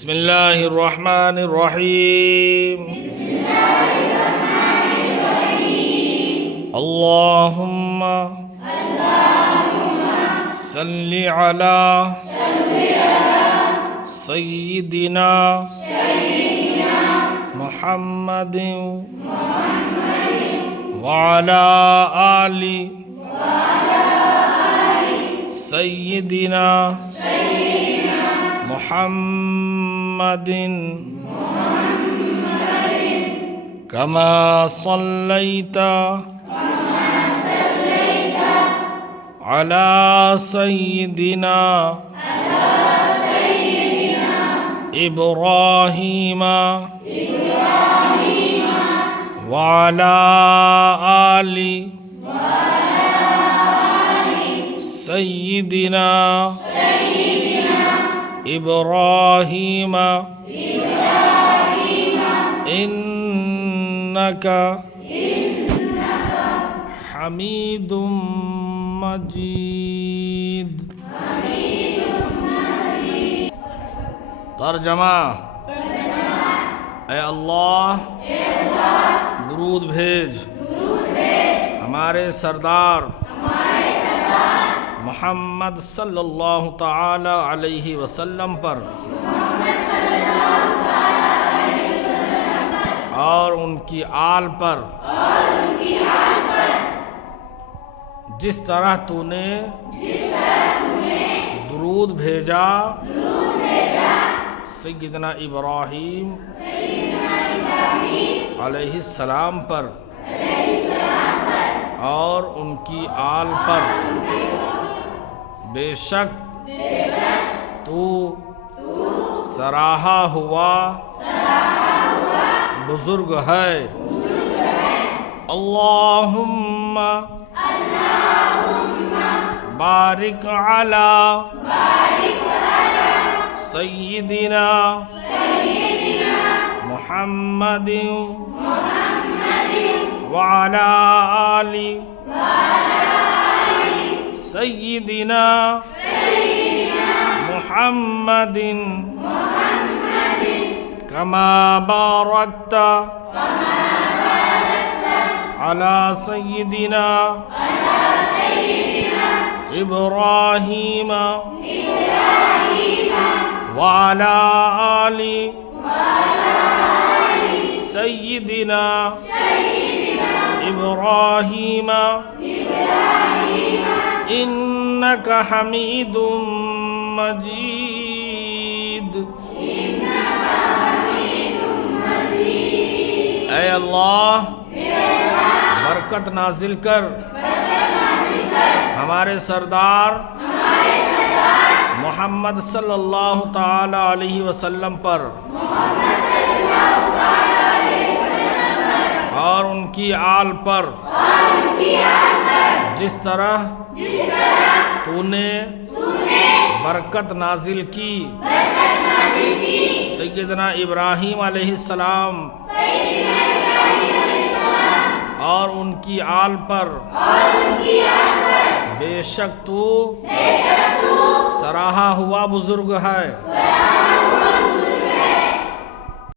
بسم الله الرحمن الرحيم اللهم صل على سيدنا محمد وعلى آل سيدنا محمد كما صليت على سيدنا إبراهيم وعلى آل سيدنا إبراهيم إنك حميد مجيد. ترجمہ: اے اللہ درود بھیج ہمارے سردار محمد صلی اللہ تعالی علیہ وسلم پر اور ان کی آل پر جس طرح تو نے درود بھیجا سیدنا ابراہیم علیہ السلام پر اور ان کی آل پر، بے شک تو سراہا ہوا بزرگ ہے. اللہم بارک علی سیدنا محمد وعلی آل سیدنا محمد كما باركت على سيدنا إبراهيم وعلى آل سيدنا إبراهيم إنك حميد مجيد. اے اللہ برکت نازل کر ہمارے سردار محمد صلی اللہ تعالی علیہ وسلم پر اور ان کی آل پر جس طرح تو نے برکت نازل کی سیدنا ابراہیم علیہ السلام اور ان کی آل پر، بے شک تو سراہا ہوا بزرگ ہے.